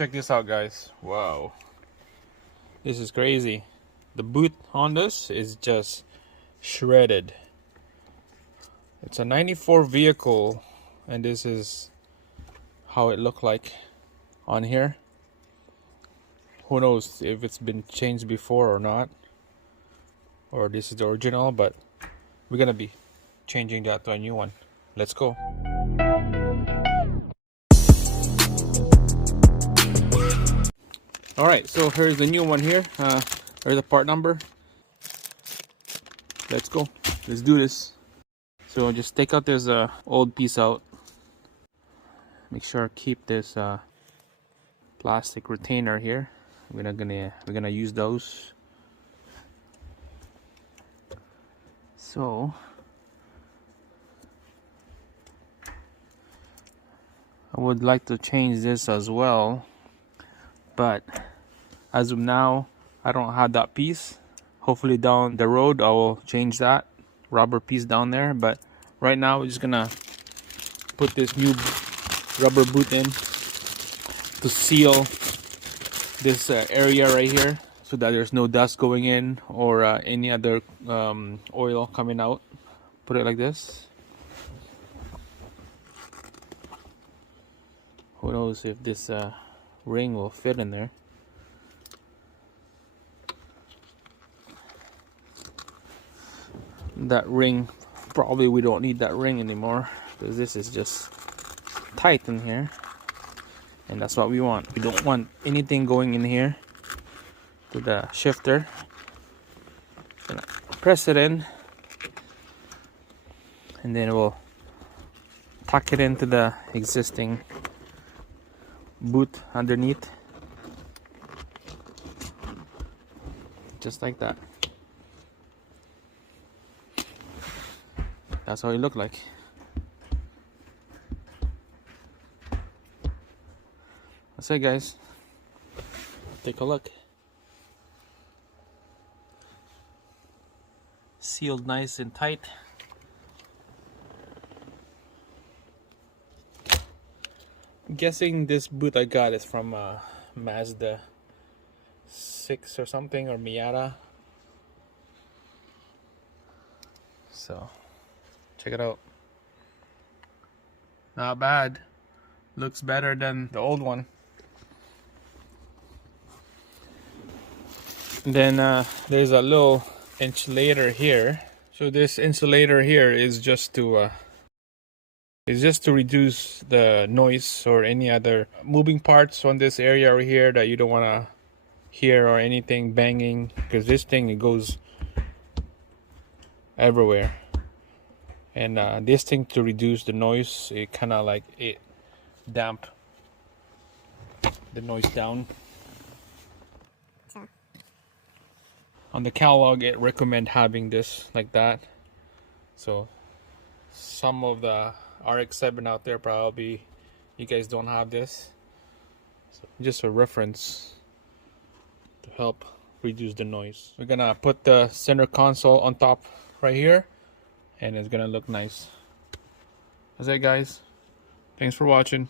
Check this out, guys. Wow, this is crazy. The boot on this is just shredded. It's a 94 vehicle, and this is how it looked like on here. Who knows if it's been changed before or not, or this is the original, but we're gonna be changing that to a new one. Let's go. Alright, so here's the new one here. Here's the part number. Let's go. Let's do this. So just take out this old piece out. Make sure to keep this plastic retainer here. We're gonna use those. So I would like to change this as well, but as of now I don't have that piece. Hopefully down the road I will change that rubber piece down there, but right now we're just gonna put this new rubber boot in to seal this area right here, so that there's no dust going in or any other oil coming out. Put it like this. Who knows if this ring will fit in there. That ring, probably we don't need that ring anymore, because this is just tight in here, and that's what we want. We don't want anything going in here to the shifter. Gonna press it in, and then we'll tuck it into the existing boot underneath, just like that. That's how it look like. That's it, guys. Take a look. Sealed nice and tight. I'm guessing this boot I got is from Mazda 6 or something, or Miata. So check it out. Not bad. Looks better than the old one. And then there's a little insulator here. So this insulator here is just to reduce the noise or any other moving parts on this area over here that you don't want to hear, or anything banging, because this thing, it goes everywhere. And this thing, to reduce the noise, it kind of like it damp the noise down. On the catalog it recommend having this like that. So some of the Rx7 out there, probably you guys don't have this. So just a reference to help reduce the noise. We're gonna put the center console on top right here, and it's gonna look nice. That's it, guys. Thanks for watching.